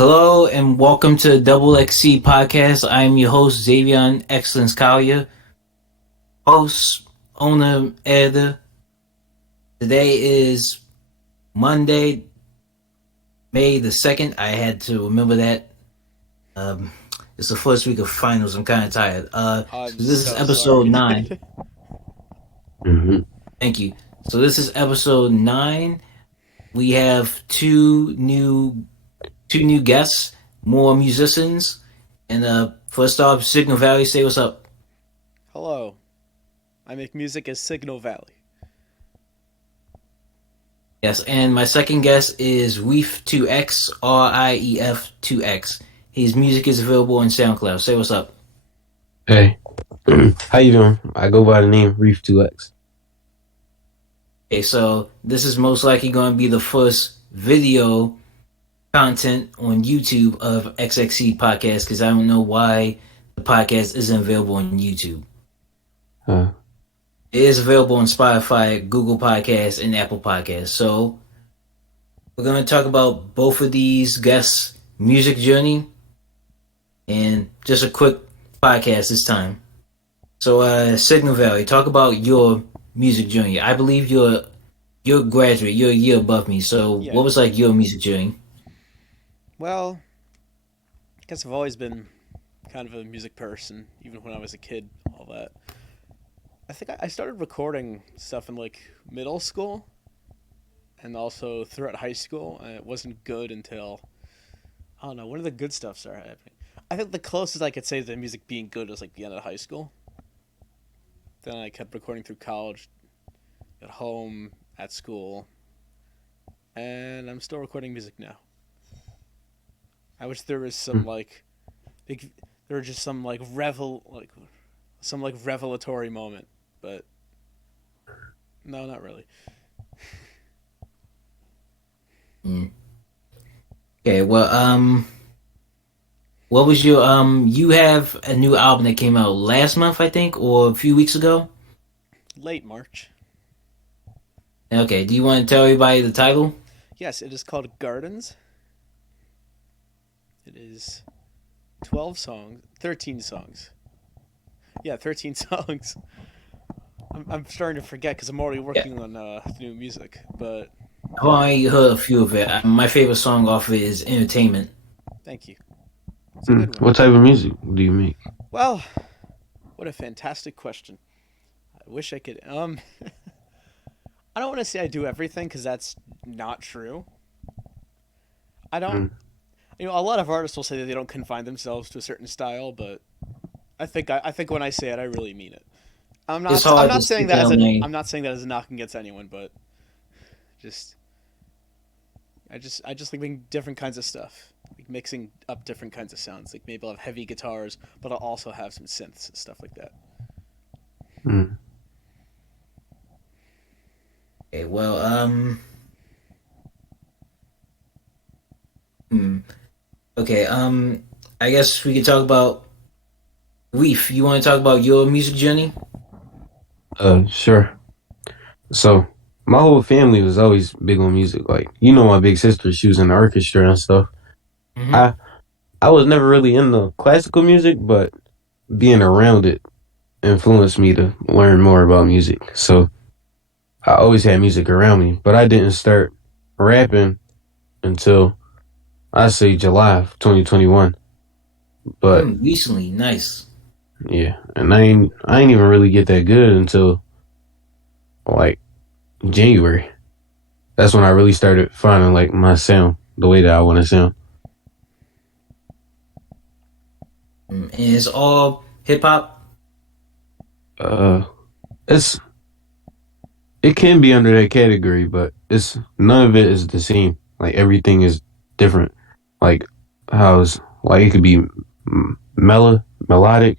Hello and welcome to the XXC Podcast. I am your host, Xavier Excellence Collier, host, owner, editor. Today is Monday, May the 2nd. I had to remember that. It's the first week of finals. I'm kind of tired. This is episode 9. Mm-hmm. Thank you. So this is episode 9. We have two new guests, more musicians, and first off, Signal Valley, say what's up. Hello. I make music as Signal Valley. Yes, and my second guest is Rief2x, Rief2x. His music is available on SoundCloud. Say what's up. Hey, how you doing? I go by the name Rief2x. Okay, so this is most likely going to be the first video content on YouTube of XXC Podcast because I don't know why the podcast isn't available on YouTube. It is available on Spotify, Google Podcasts, and Apple Podcasts. So we're going to talk about both of these guests' music journey and just a quick podcast this time. So Signal Valley, talk about your music journey. I believe you're a graduate. You're a year above me. So Yeah. What was like your music journey? Well, I guess I've always been kind of a music person, even when I was a kid, all that. I think I started recording stuff in like middle school and also throughout high school, and it wasn't good until, I don't know, when did the good stuff start happening? I think the closest I could say to music being good was like the end of high school. Then I kept recording through college, at home, at school, and I'm still recording music now. I wish there was some some revelatory moment, but no, not really. Okay, well, what was your you have a new album that came out last month, I think, or a few weeks ago? Late March. Okay, do you want to tell everybody the title? Yes, it is called Gardens. It is 13 songs. Yeah, 13 songs. I'm starting to forget because I'm already working on new music, but I've only heard a few of it. My favorite song off of it is Entertainment. thank you. It's a good one. What type of music do you make? Well, what a fantastic question. I wish I could. I don't want to say I do everything because that's not true. I don't. You know, a lot of artists will say that they don't confine themselves to a certain style, but I think when I say it, I really mean it. I'm not saying that as a knock against anyone, but I just like making different kinds of stuff, like mixing up different kinds of sounds. Like maybe I'll have heavy guitars, but I'll also have some synths and stuff like that. Okay, well, okay, I guess we could talk about Reef. You want to talk about your music journey? Sure. So, my whole family was always big on music. Like, my big sister, she was in the orchestra and stuff. Mm-hmm. I was never really into classical music, but being around it influenced me to learn more about music. So, I always had music around me, but I didn't start rapping until, I say, July of 2021. But Recently, nice. yeah, and I ain't even really get that good until like January. That's when I really started finding like my sound, the way that I want to sound. And it's all hip hop. It can be under that category, but it's none of it is the same. Like everything is different. Like it could be melodic.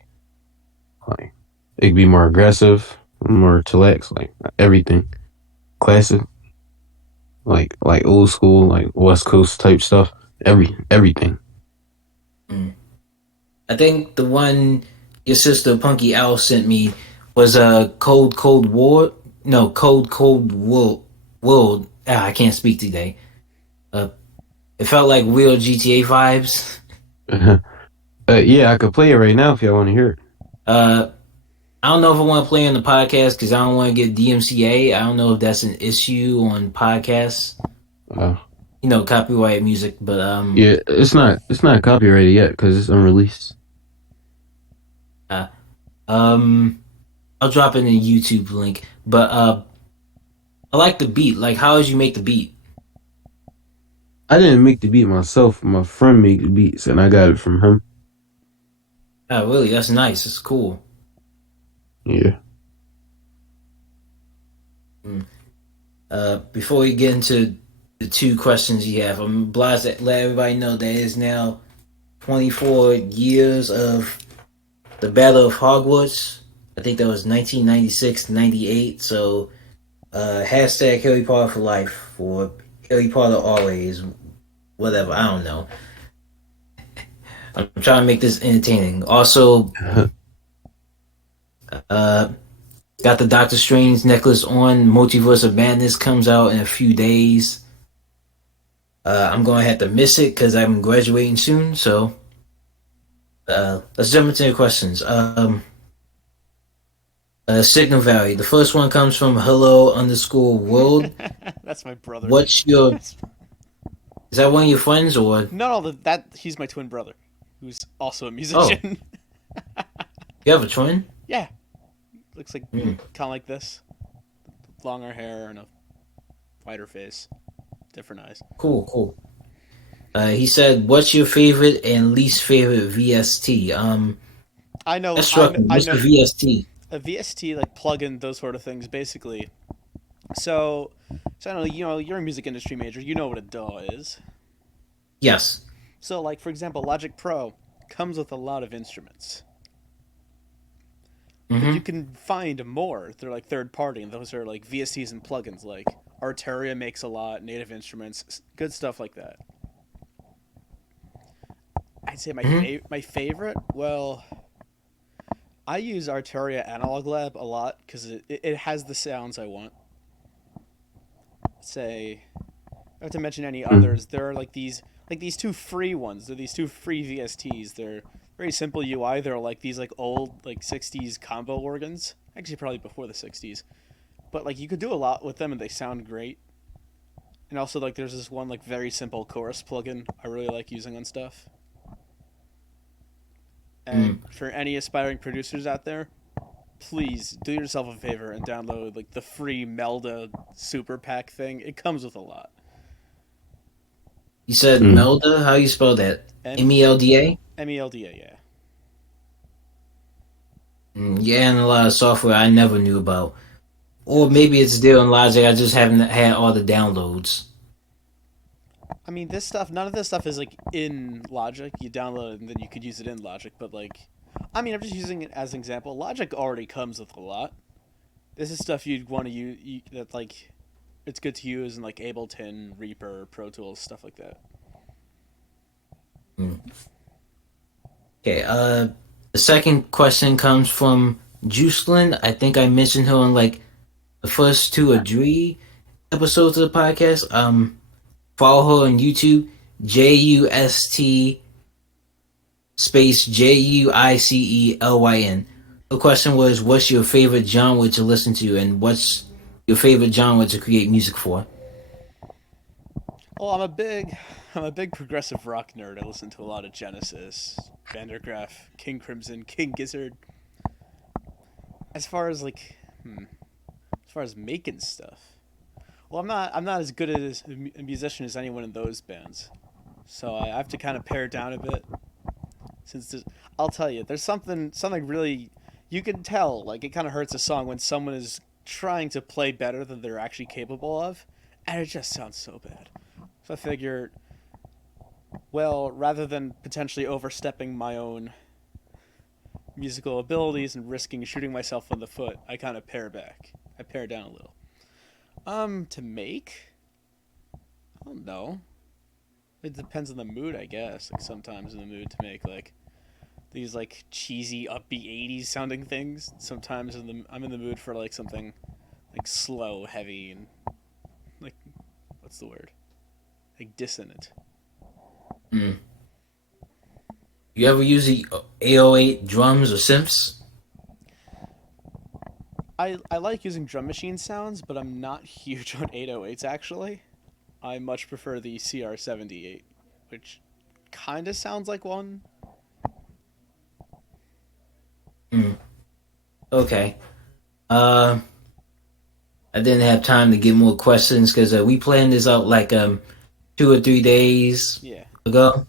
Like it could be more aggressive, more chillax, like everything. Classic, like old school, like West Coast type stuff. Everything. I think the one your sister Punky Ail sent me was a Cold War. No, Cold World. I can't speak today. It felt like real GTA vibes. Yeah, I could play it right now if y'all want to hear it. Uh, I don't know if I want to play on the podcast because I don't want to get DMCA. I don't know if that's an issue on podcasts. Uh, Copyright music. But yeah, it's not copyrighted yet because it's unreleased. uh, um, I'll drop it in the YouTube link. But I like the beat. Like, how did you make the beat? I didn't make the beat myself. My friend made the beats, and I got it from him. Oh, really? That's nice. It's cool. Yeah. Before we get into the two questions you have, I'm obliged to let everybody know that it is now 24 years of the Battle of Hogwarts. I think that was 1996 98. So, hashtag Harry Potter for life, or Harry Potter always, whatever. I don't know. I'm trying to make this entertaining. Also, got the Doctor Strange necklace on. Multiverse of Madness comes out in a few days. I'm going to have to miss it because I'm graduating soon. So, let's jump into the questions. Signal Valley. The first one comes from hello_world. That's my brother. What's your... Is that one of your friends or... No, he's my twin brother, who's also a musician. Oh. You have a twin? Yeah. Looks like kind of like this. Longer hair and a whiter face. Different eyes. Cool. He said, what's your favorite and least favorite VST? I know. What's the VST? A VST, like plugin, those sort of things, basically. So I know, you're a music industry major. You know what a DAW is. Yes. So, like, for example, Logic Pro comes with a lot of instruments. Mm-hmm. But you can find more. They're like third party, and those are like VSTs and plugins. Like Arturia makes a lot, Native Instruments, good stuff like that. I'd say my favorite. Well, I use Arturia Analog Lab a lot because it has the sounds I want. Say, I have to mention any others. There are like these two free ones. They're these two free VSTs. They're very simple UI. They're like these like old like 60s combo organs. Actually, probably before the 60s. But like you could do a lot with them and they sound great. And also like there's this one like very simple chorus plugin I really like using on stuff. And for any aspiring producers out there, please do yourself a favor and download like the free Melda Super Pack thing. It comes with a lot. You said Melda? How you spell that? MELDA? MELDA, yeah. Yeah, and a lot of software I never knew about. Or maybe it's still in Logic, I just haven't had all the downloads. I mean, none of this stuff is like in Logic. You download it and then you could use it in Logic, but like, I mean, I'm just using it as an example. Logic already comes with a lot. This is stuff you'd want to use, that like, it's good to use in like Ableton, Reaper, Pro Tools, stuff like that. Okay, the second question comes from Juicelyn. I think I mentioned her on like the first 2 or 3 episodes of the podcast. Follow her on YouTube, JUST space JUICELYN. The question was, what's your favorite genre to listen to, and what's your favorite genre to create music for? Well, I'm a big progressive rock nerd. I listen to a lot of Genesis, Vandergraaf, King Crimson, King Gizzard. As far as making stuff, well, I'm not as good as a musician as anyone in those bands, so I have to kind of pare down a bit. I'll tell you, there's something really, you can tell, like, it kind of hurts a song when someone is trying to play better than they're actually capable of, and it just sounds so bad. So I figured, well, rather than potentially overstepping my own musical abilities and risking shooting myself in the foot, I kind of pare back. I pare down a little. To make? I don't know. It depends on the mood, I guess. Like, sometimes in the mood to make, like, these, like, cheesy, upbeat 80s sounding things. Sometimes I'm in the mood for, like, something, like, slow, heavy, and, like, what's the word? Like, dissonant. Mm. You ever use the 808 drums or synths? I like using drum machine sounds, but I'm not huge on 808s actually. I much prefer the CR78, which kind of sounds like one. Mm. Okay. Uh, I didn't have time to get more questions because we planned this out like 2 or 3 days Yeah. ago.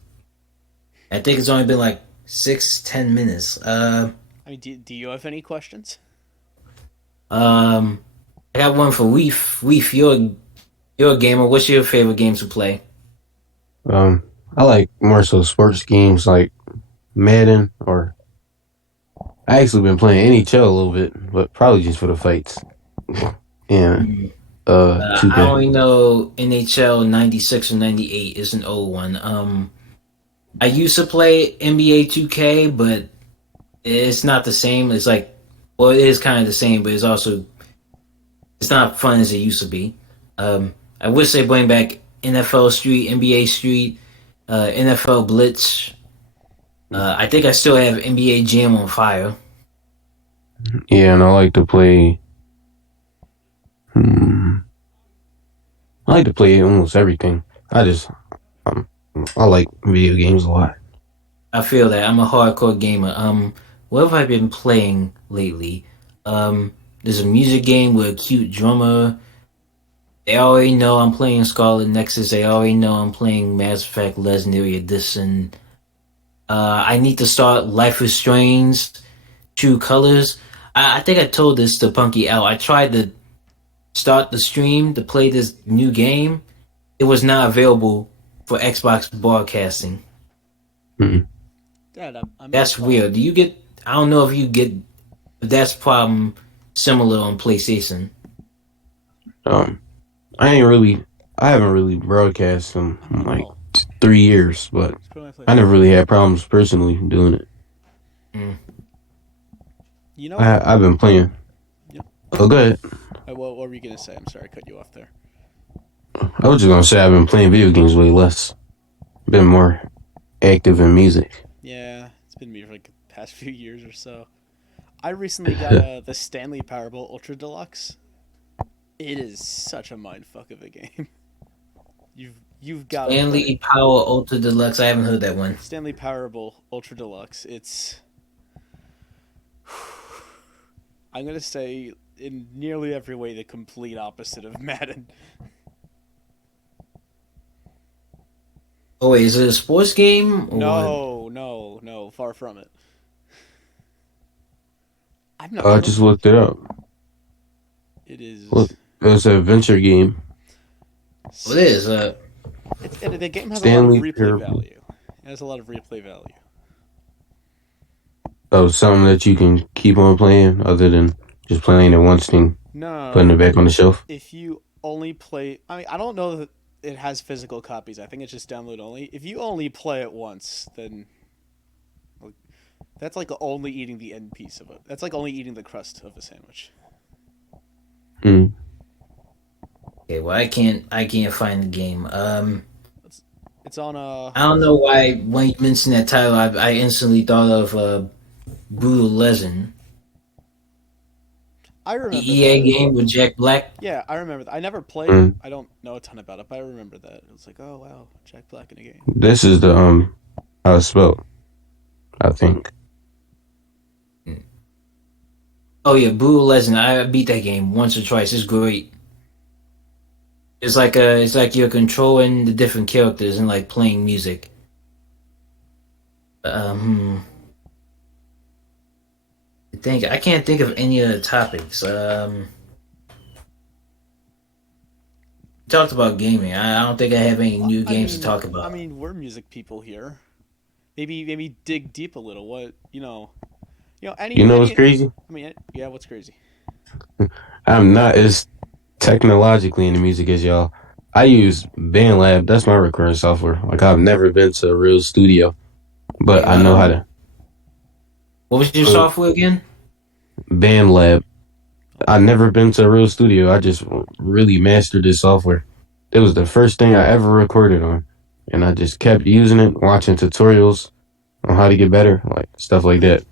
I think it's only been like 6-10 minutes. I mean, do you have any questions? I got one for Reef. Reef, you're a gamer. What's your favorite games to play? I like more so sports games like Madden, or I actually been playing NHL a little bit, but probably just for the fights. And I 2K. only know NHL 96 or 98 is an old one. I used to play NBA 2K, but it's not the same. It's like, well, it is kind of the same, but it's not fun as it used to be. I wish they bring back NFL Street, NBA Street, NFL Blitz. I think I still have NBA Jam on fire. Yeah, and I like to play. Hmm, I like to play almost everything. Um, I like video games a lot. I feel that I'm a hardcore gamer. What have I been playing lately? There's a music game with a cute drummer. They already know I'm playing Scarlet Nexus. They already know I'm playing Mass Effect Legendary Edition. I need to start Life is Strange, True Colors. I think I told this to Punky Ail. I tried to start the stream to play this new game. It was not available for Xbox broadcasting. Mm. Dad, I'm That's weird. Do you get? I don't know if you get. That's problem similar on PlayStation. Um, I haven't really broadcast in like 3 years, but I never really had problems personally doing it. Mm. You know, I've been playing. Yep. Oh, go ahead. what were you gonna say? I'm sorry, I cut you off there. I was just gonna say I've been playing video games way less. Been more active in music. Yeah, it's been me for like the past few years or so. I recently got the Stanley Parable Ultra Deluxe. It is such a mindfuck of a game. You've got Stanley Power Ultra Deluxe. I haven't heard that one. Stanley Parable Ultra Deluxe. It's I'm gonna say in nearly every way the complete opposite of Madden. Oh wait, is it a sports game? Or No, far from it. I'm not. I just looked it up. It is. Look, it's an adventure game. What it is? The game has Stanley a lot of replay Parable. value. It has a lot of replay value. Oh, something that you can keep on playing other than just playing it once and No, putting it back on the shelf. if you only play, I mean, I don't know that it has physical copies. I think it's just download only. If you only play it once, then like, that's like only eating the end piece of it. That's like only eating the crust of a sandwich. Hmm. Okay, well I can't find the game. It's on I don't know why when you mentioned that title, I instantly thought of Brutal Legend, I the remember EA that. game with Jack Black. Yeah, I remember that. I never played. Mm. I don't know a ton about it, but I remember that. It was like, oh wow, Jack Black in a game. This is the how it's spelled, I think. Oh yeah, Brutal Legend. I beat that game once or twice. It's great. It's like you're controlling the different characters and like playing music. I can't think of any other topics. Talked about gaming. I don't think I have any new games to talk about. I mean, we're music people here. Maybe dig deep a little. What any. You know what's crazy? I mean, yeah, what's crazy? I'm not as technologically into music as y'all. I use BandLab. That's my recording software. Like I've never been to a real studio, but I know how to. What was your software again? BandLab. I've never been to a real studio. I just really mastered this software. It was the first thing I ever recorded on. and I just kept using it, watching tutorials on how to get better, like stuff like that.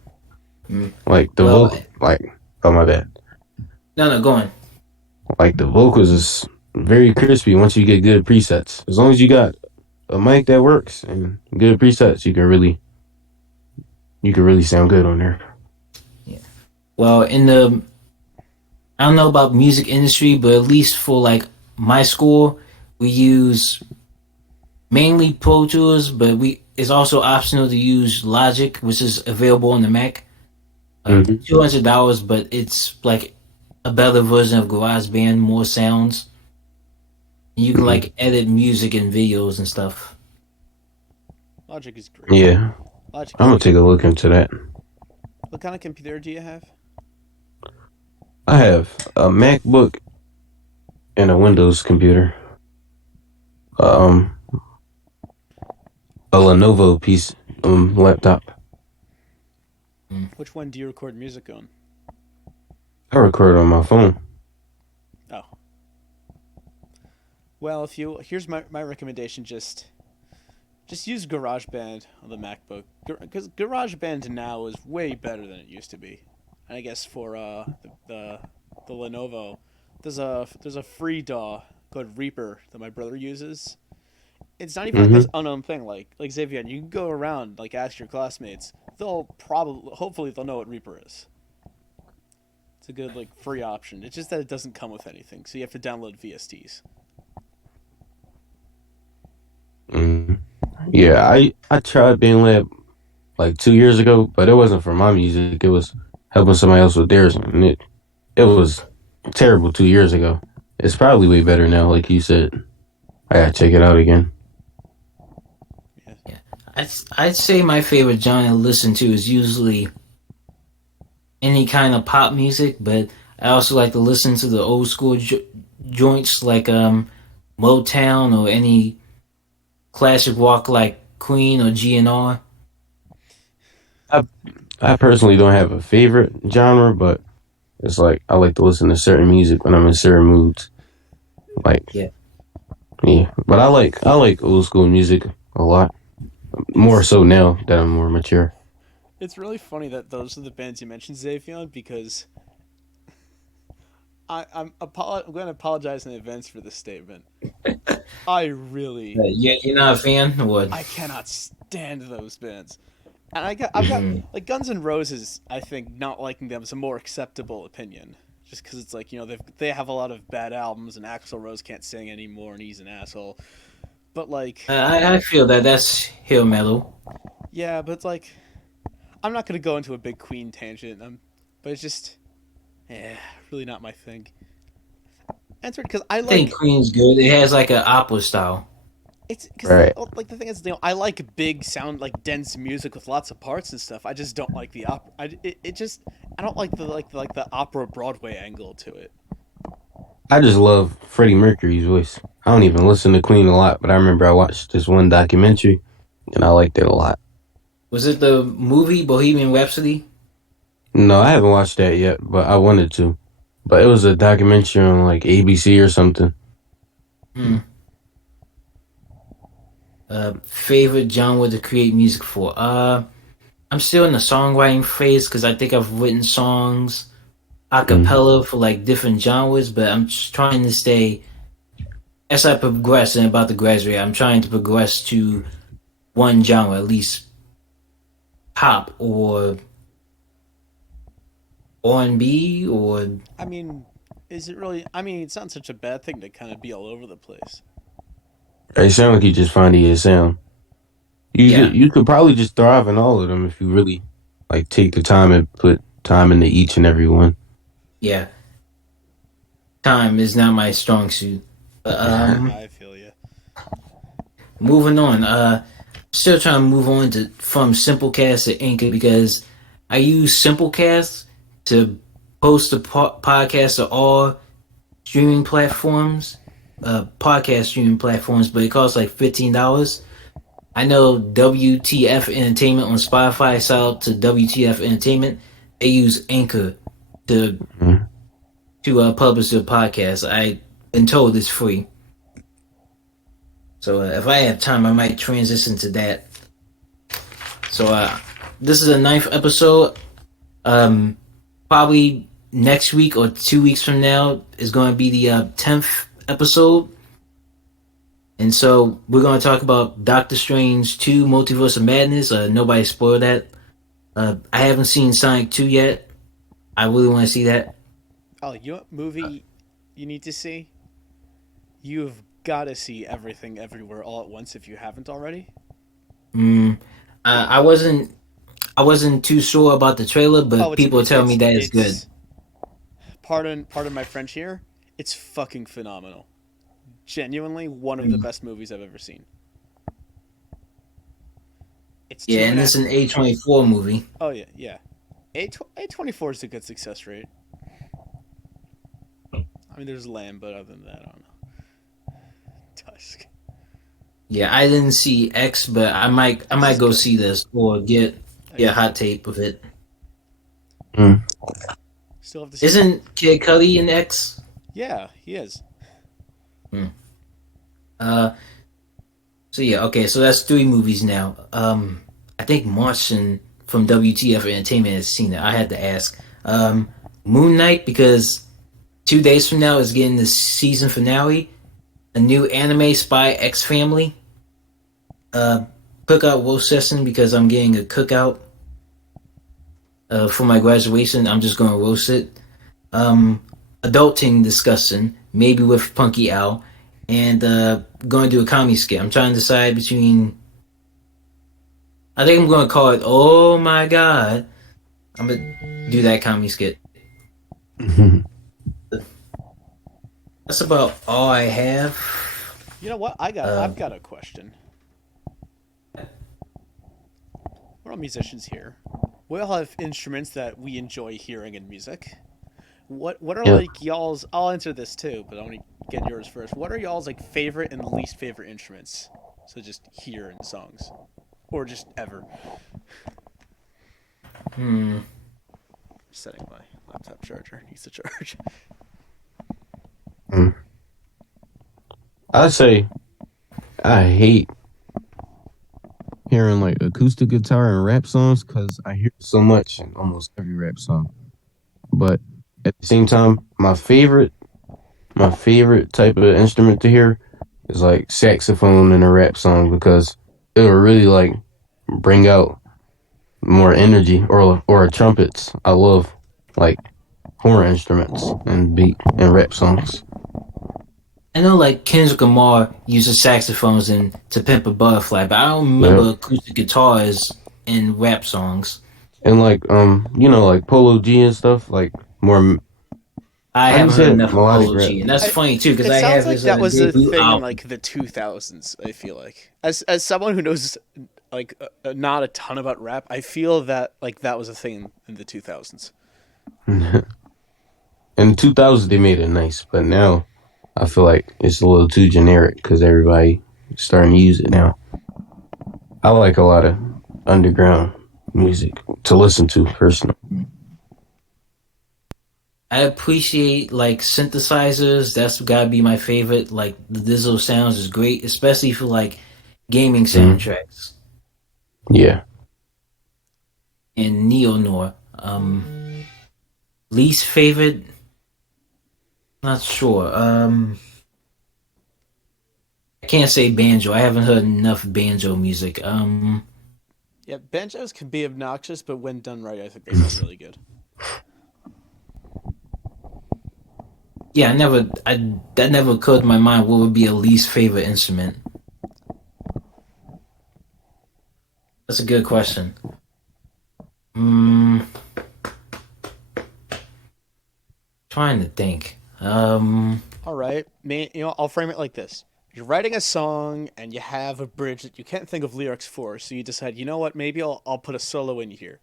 Like the Well, vocal, like oh my bad, no, go on. like the vocals is very crispy once you get good presets. As long as you got a mic that works and good presets, you can really sound good on there. Well, I don't know about music industry, but at least for like my school, we use mainly Pro Tools, but it's also optional to use Logic, which is available on the Mac. $200, but it's like a better version of GarageBand, more sounds. You can like edit music and videos and stuff. Logic is great. Yeah, Logic I'm is gonna take a look into that. What kind of computer do you have? I have a MacBook and a Windows computer. Um, a Lenovo piece laptop. Which one do you record music on? I record on my phone. Oh. Well, here's my recommendation, just use GarageBand on the MacBook, because GarageBand now is way better than it used to be. And I guess for the Lenovo, there's a free DAW called Reaper that my brother uses. It's not even like this unknown thing like Xavier. You can go around, like, ask your classmates. Hopefully they'll know what Reaper is. It's a good, like, free option. It's just that it doesn't come with anything, so you have to download VSTs. Yeah, I tried BandLab like 2 years ago, but it wasn't for my music. It was helping somebody else with theirs, and it was terrible 2 years ago. It's probably way better now, like you said. I gotta check it out again. Yeah, I'd say my favorite genre to listen to is usually any kind of pop music, but I also like to listen to the old school joints like Motown or any classic rock like Queen or GNR. I personally don't have a favorite genre, but it's like I like to listen to certain music when I'm in certain moods. Like Yeah. But I like old school music a lot. More so now that I'm more mature. It's really funny that those are the bands you mentioned, Xavion, because I'm going to apologize in advance for this statement. I really... You're not a fan? Or what? I cannot stand those bands. And I've got like Guns N' Roses. I think not liking them is a more acceptable opinion, just because it's like, they have a lot of bad albums, and Axl Rose can't sing anymore, and he's an asshole. But like, I feel that's hair metal. Yeah, but it's like, I'm not gonna go into a big Queen tangent. But it's just, really not my thing. Answered because I think Queen's good. It has like an opera style. It's because Right. like the thing is, I like big sound, like dense music with lots of parts and stuff. I just don't like the opera. I don't like the opera Broadway angle to it. I just love Freddie Mercury's voice. I don't even listen to Queen a lot, but I remember I watched this one documentary and I liked it a lot. Was it the movie Bohemian Rhapsody? No, I haven't watched that yet, but I wanted to. But it was a documentary on like ABC or something. Favorite genre to create music for? I'm still in the songwriting phase because I think I've written songs a cappella for like different genres, but I'm just trying to stay. As I progress and about to graduate, I'm trying to progress to one genre, at least pop or R&B or. I mean, is it really? I mean, it's not such a bad thing to kind of be all over the place. It sounds like you just finding your sound. You could probably just thrive in all of them if you really like take the time and put time into each and every one. Yeah. Time is not my strong suit. I feel you. Moving on. Still trying to move on from Simplecast to Anchor because I use Simplecast to post the podcast to all streaming platforms, podcast streaming platforms, but it costs like $15. I know WTF Entertainment on Spotify. Shout out to WTF Entertainment. They use Anchor to publish their podcast. I've been told it's free. So if I have time, I might transition to that. So this is the 9th episode. Probably next week or 2 weeks from now is going to be the 10th episode. And so we're going to talk about Doctor Strange 2 Multiverse of Madness. Nobody spoiled that. I haven't seen Sonic 2 yet. I really want to see that. Oh, you know what movie you need to see? You've got to see Everything Everywhere All at Once if you haven't already. I wasn't too sure about the trailer, but people tell me that it's good. Pardon my French here. It's fucking phenomenal. Genuinely one of the best movies I've ever seen. And it's an A24 movie. Oh yeah. A24 is a good success rate. I mean, there's Lamb, but other than that, I don't know. Tusk. Yeah, I didn't see X, but I might go see this or get a hot tape of it. Still have to see. Isn't Kid Cudi in X? Yeah, he is. So yeah, okay, so that's 3 movies now. I think Martian from WTF Entertainment has seen it. I had to ask. Moon Knight, because 2 days from now is getting the season finale. A new anime Spy X Family. Cookout roast session, because I'm getting a cookout for my graduation. I'm just going to roast it. Adulting discussion, maybe with Punky Ail. And going to do a comedy skit. I'm trying to decide between... I think I'm going to call it Oh My God. I'm going to do that comedy skit. That's about all I have. You know what? I've got a question. We're all musicians here. We all have instruments that we enjoy hearing in music. What are like y'all's? I'll answer this too, but I want to get yours first. What are y'all's like favorite and least favorite instruments? So just hear in songs, or just ever. Setting my laptop charger needs to charge. I'd say I hate hearing like acoustic guitar in rap songs because I hear it so much in almost every rap song. But at the same time, my favorite type of instrument to hear is like saxophone in a rap song, because it'll really like bring out more energy, or trumpets. I love like horn instruments and beat and rap songs. I know like Kendrick Lamar uses saxophones in To Pimp a Butterfly, but I don't remember acoustic guitars in rap songs. And like like Polo G and stuff, like more. I haven't heard enough of Polo G, and that's funny too, because I have like this. That was a thing album. in like the 2000s. I feel like, as someone who knows like not a ton about rap, I feel that like that was a thing in the 2000s. In the 2000s, they made it nice, but now I feel like it's a little too generic because everybody is starting to use it now. I like a lot of underground music to listen to personally. I appreciate like synthesizers. That's gotta be my favorite. Like the digital sounds is great, especially for like gaming soundtracks. Yeah. And neo-noir. Least favorite? Not sure. I can't say banjo. I haven't heard enough banjo music. Yeah, banjos can be obnoxious, but when done right, I think they sound really good. Yeah, that never occurred to my mind. What would be a least favorite instrument? That's a good question. Trying to think. All right, I'll frame it like this: you're writing a song and you have a bridge that you can't think of lyrics for, so you decide, you know what? Maybe I'll put a solo in here.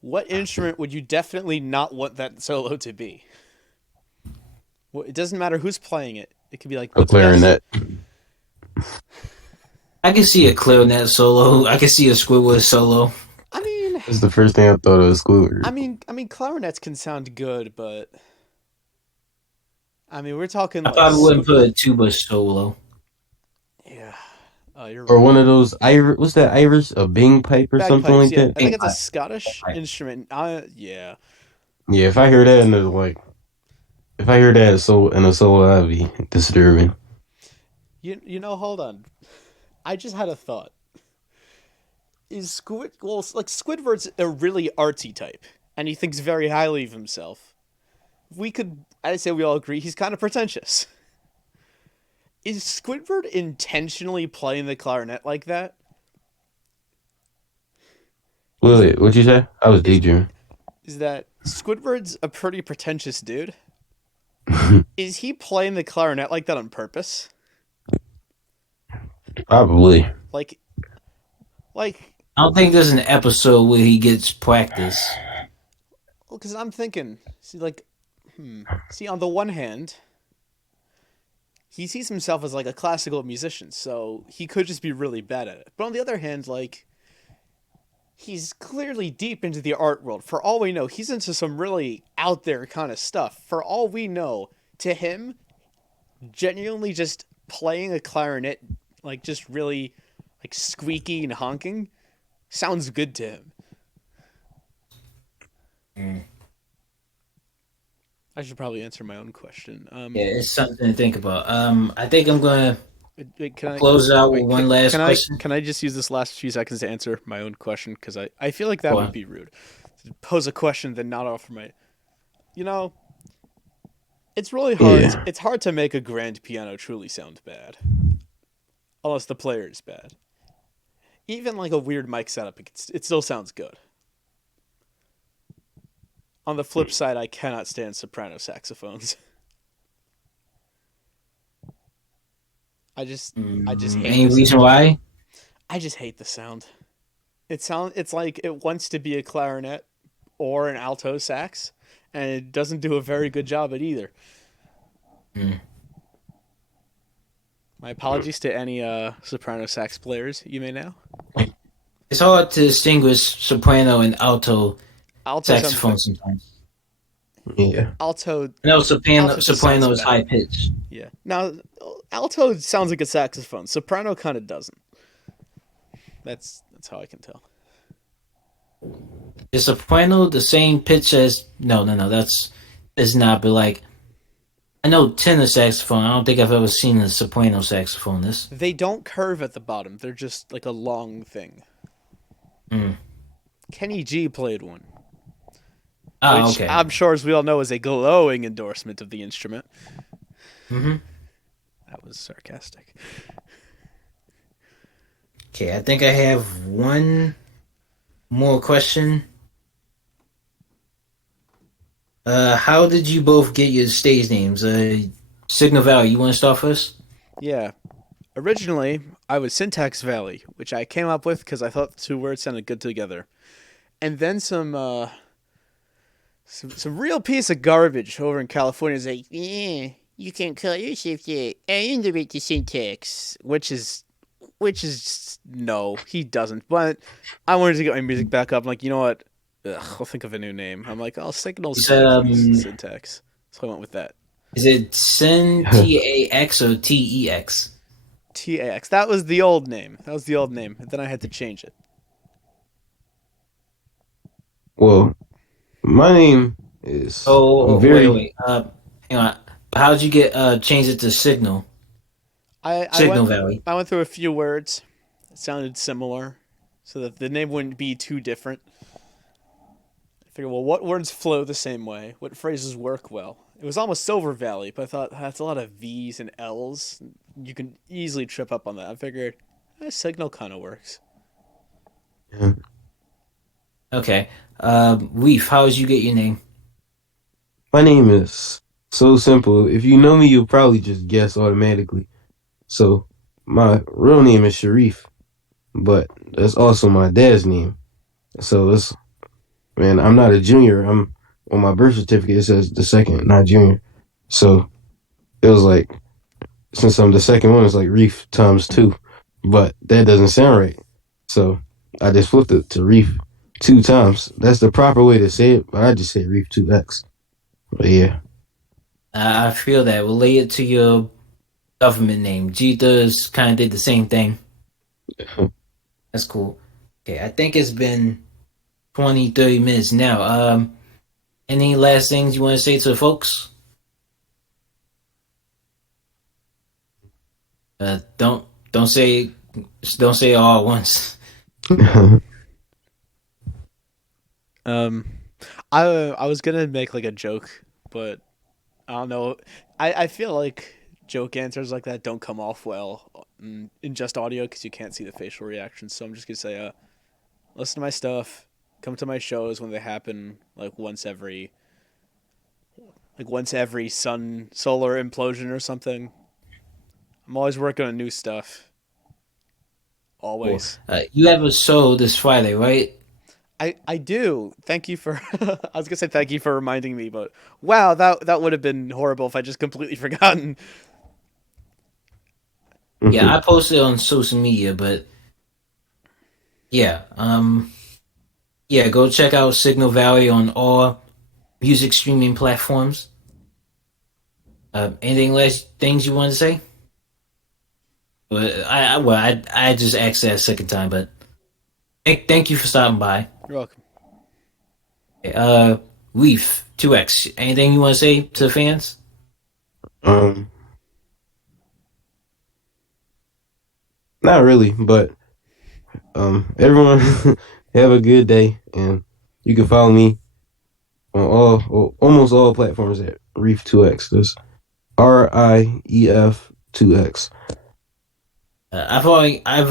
What instrument would you definitely not want that solo to be? Well, it doesn't matter who's playing it. It could be like a clarinet. I can see a clarinet solo. I can see a squidward solo. I mean, that's the first thing I thought of, Squidward. I mean, clarinets can sound good, but I mean, we're talking. I probably wouldn't put a tuba solo. You're Or right. one of those what's that Irish? A Bing pipe or something Bagpipes, like yeah. that? I think it's a Scottish instrument. Yeah. Yeah, if I hear that in the like, if I hear that in a solo, that'd be disturbing. Hold on. I just had a thought. Squidward's a really artsy type, and he thinks very highly of himself. I'd say we all agree, he's kind of pretentious. Is Squidward intentionally playing the clarinet like that? Wait, what'd you say? I was daydreaming. Is that Squidward's a pretty pretentious dude? Is he playing the clarinet like that on purpose? Probably. Like, I don't think there's an episode where he gets practice. well, because I'm thinking, see, on the one hand, he sees himself as like a classical musician, so he could just be really bad at it. But on the other hand, like, he's clearly deep into the art world. For all we know, he's into some really out there kind of stuff. For all we know, to him, genuinely just playing a clarinet, like just really like squeaky and honking, sounds good to him. I should probably answer my own question. Yeah, it's something to think about. I think I'm gonna Can I close out with one last question. Can I just use this last few seconds to answer my own question? Because I feel like that would be rude. To pose a question, then not offer my... it's really hard. Yeah. It's hard to make a grand piano truly sound bad. Unless the player is bad. Even like a weird mic setup, it still sounds good. On the flip side, I cannot stand soprano saxophones. I just hate Any the reason sound. why? I just hate the sound. It's like it wants to be a clarinet or an alto sax, and it doesn't do a very good job at either. My apologies to any soprano sax players you may know. It's hard to distinguish soprano and alto saxophone sounds sometimes. Yeah. alto. No, Alto just soprano sounds is better. high pitch. Yeah. Now, alto sounds like a saxophone. Soprano kind of doesn't. That's how I can tell. Is soprano the same pitch as no, that's it's not, but like I know tenor saxophone. I don't think I've ever seen a soprano saxophonist. They don't curve at the bottom. They're just like a long thing. Kenny G played one. Oh, Which okay. I'm sure, as we all know, is a glowing endorsement of the instrument. That was sarcastic. Okay, I think I have one more question. How did you both get your stage names? Signal Valley, you want to start first? Yeah. Originally, I was Syntax Valley, which I came up with because I thought the two words sounded good together. And then some real piece of garbage over in California is like, yeah, you can call yourself that. I underrate the syntax. Which is just, no, he doesn't. But I wanted to get my music back up. I'm like, you know what? I'll think of a new name. I'm like, I'll Signal Syntax. So I went with that. Is it Sin TAX or TEX? TAX. That was the old name. And then I had to change it. Well, my name is wait. Hang on. How did you get change it to Signal? Signal Valley. I went through a few words. It sounded similar, so that the name wouldn't be too different. I figured, well, what words flow the same way? What phrases work well? It was almost Silver Valley, but I thought that's a lot of V's and L's. You can easily trip up on that. I figured Signal kind of works. Yeah. Okay. Reef, how did you get your name? My name is so simple. If you know me, you'll probably just guess automatically. So my real name is Sharif, but that's also my dad's name. So I'm not a junior. I'm on my birth certificate. It says the second, not junior. So it was like, since I'm the second one, it's like Rief times 2, but that doesn't sound right. So I just flipped it to Rief 2 times. That's the proper way to say it, but I just say Rief2x. But yeah. I feel that. Relate it to your government name. G does kind of did the same thing. That's cool. Okay, I think it's been 20, 30 minutes now. Any last things you want to say to the folks? Don't say it all at once. Um, I was gonna make like a joke, but I don't know. I feel like joke answers like that don't come off well in just audio because you can't see the facial reactions. So I'm just gonna say, listen to my stuff, come to my shows when they happen, like once every solar implosion or something. I'm always working on new stuff. Cool. Always. You have a show this Friday, right? I do. Thank you for. I was gonna say thank you for reminding me, but wow, that would have been horrible if I just completely forgotten. Yeah, I posted it on social media, but yeah, yeah, go check out Signal Valley on all music streaming platforms. Anything less things you want to say? But I just asked that a second time, but thank you for stopping by. You're welcome. Rief2x. Anything you want to say to the fans? Um, Not really, but everyone have a good day, and you can follow me on almost all platforms at Rief2x. That's RIEF2x. I've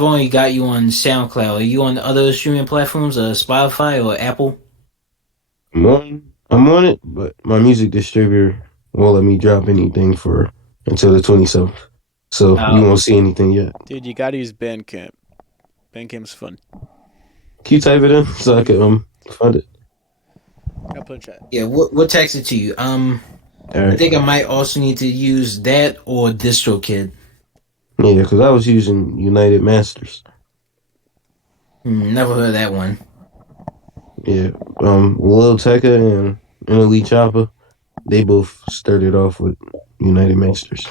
only got you on SoundCloud. Are you on other streaming platforms, Spotify or Apple? I'm on it, but my music distributor won't let me drop anything for until the 27th. So you won't see anything yet. Dude, you gotta use Bandcamp. Bandcamp's fun. Can you type it in so I can find it? I'll put in chat. Yeah, we'll text it to you. All I right. think I might also need to use that or DistroKid. Yeah, because I was using United Masters. Never heard of that one. Yeah, Lil Tecca and Elite Chopper, they both started off with United Masters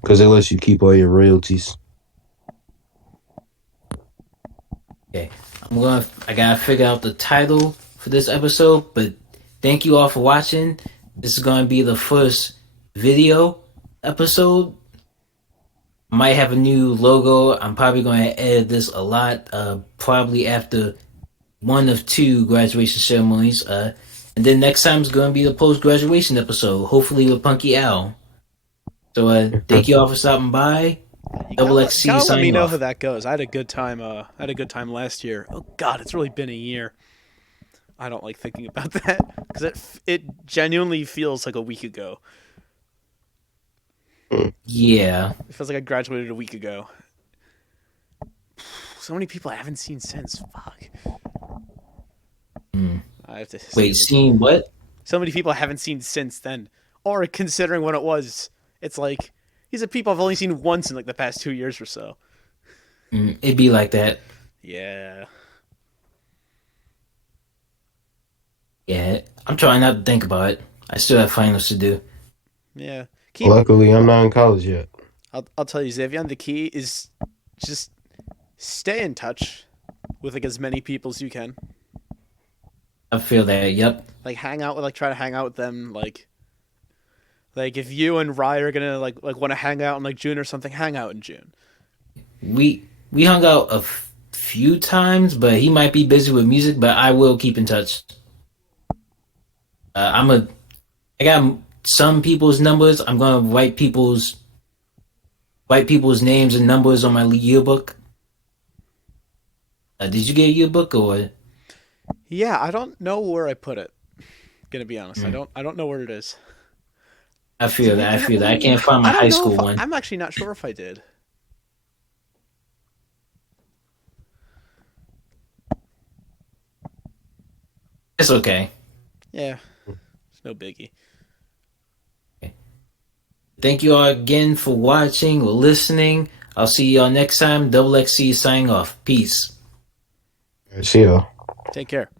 because it lets you keep all your royalties. Okay, I gotta figure out the title for this episode, but thank you all for watching. This is gonna be the first video episode. Might have a new logo. I'm probably gonna edit this a lot, probably after one of two graduation ceremonies. And then next time is gonna be the post-graduation episode, hopefully with Punky Ail. So thank you all for stopping by. Double XC Let me signing know off. how that goes. I had a good time. Last year. Oh God, it's really been a year. I don't like thinking about that because it genuinely feels like a week ago. Yeah. It feels like I graduated a week ago. So many people I haven't seen since. Fuck. I have to Wait, seeing what? So many people I haven't seen since then. Or considering when it was, it's like these are people I've only seen once in like the past 2 years or so. It'd be like that. Yeah. Yeah. I'm trying not to think about it. I still have finals to do. Yeah. Luckily, I'm not in college yet. I'll tell you, Xavier, the key is just stay in touch with like as many people as you can. I feel that. Yep. Like try to hang out with them. Like if you and Rye are gonna like want to hang out in like June or something, hang out in June. We hung out a few times, but he might be busy with music. But I will keep in touch. I got some people's numbers. I'm gonna write people's names and numbers on my yearbook. Did you get a yearbook or? Yeah, I don't know where I put it. Gonna be honest, I don't know where it is. I feel that. I can't find my high school one. I'm actually not sure if I did. It's okay. Yeah, it's no biggie. Thank you all again for watching or listening. I'll see y'all next time. Double XC signing off. Peace. See y'all. Take care.